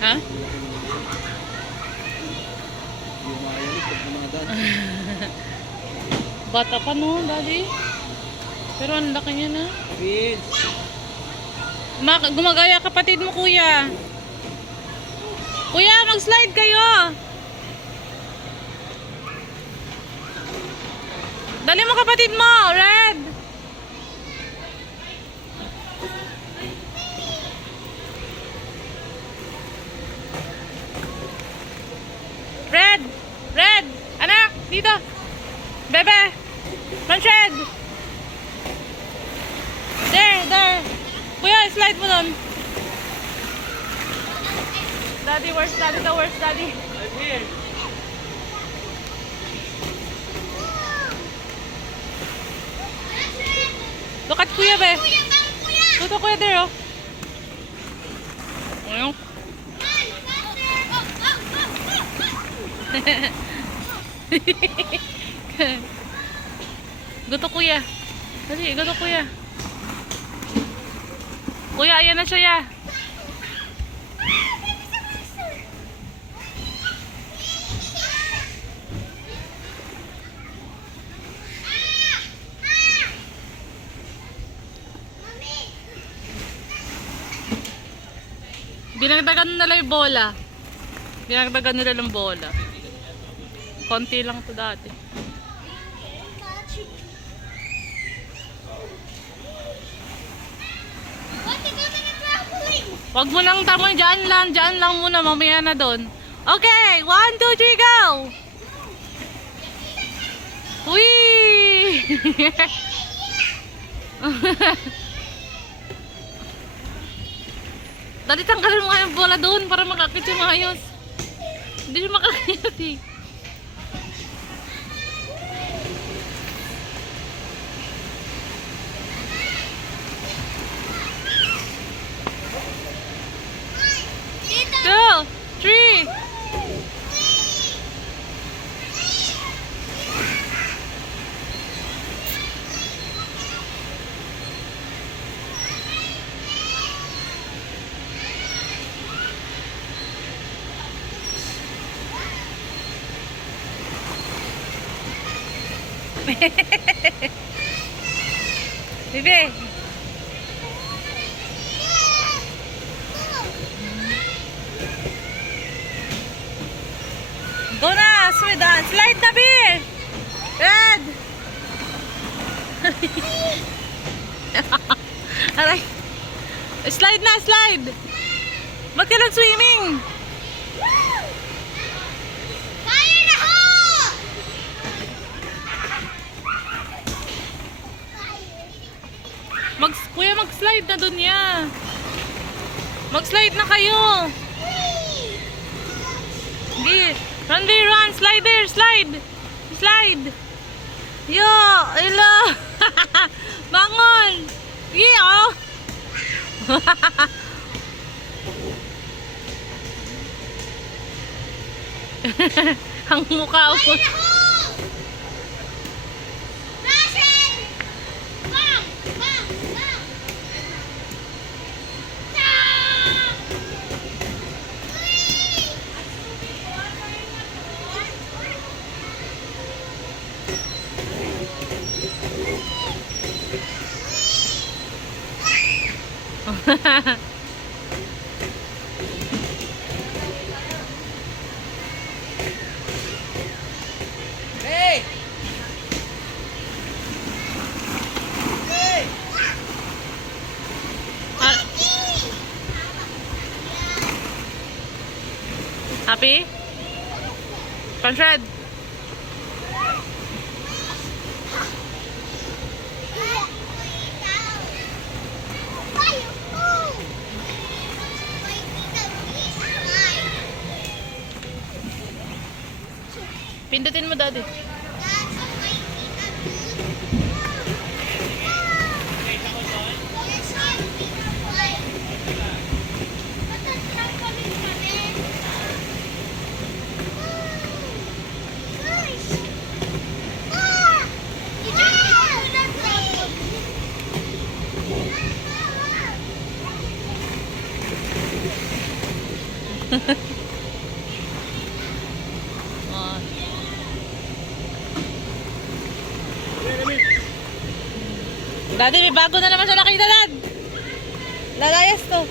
Ha? Bata pa no, daddy. Pero ang laki niya na. Gumagaya kapatid mo, kuya. Kuya, mag-slide kayo. Dali mo kapatid mo, Red. Red! Red! Anak! Dito! Bebe! Manchad! There! There! Kuya, slide mo nun. Daddy, where's daddy? Where's daddy? I'm here. Look at kuya, be. Tuto kuya there, oh. Ayun. Guto kuya. Dali, guto kuya. Kuya, ayan na siya ya. Binagdagan nila yung bola. Binagdagan nila ng bola. Konti lang to dati. Wag mo nang tamoy, dyan lang muna, mamaya na doon. Okay, 1, 2, 3, go! Uy! Dali, tanggalin mo nga yung bola doon para makakit yung ayos. Hindi siya makakit eh. Two, three. Bebe. Go na, slide na, Bi! Red! Aray. Slide na, slide! Ba't ka nag-swimming? Fire na ho! Kuya, mag-slide na dun ya. Mag-slide na kayo. Sige. Run, Bi, run. Slide there, slide. Slide. Yo, hello. Bangon. Sige, oh. Ang mukha ko. Hey! Hey! Happy? Panfred? Pindutin mo, daddy. Oh. Daddy, may bago na naman siya nakita, Dad. Lalayas to.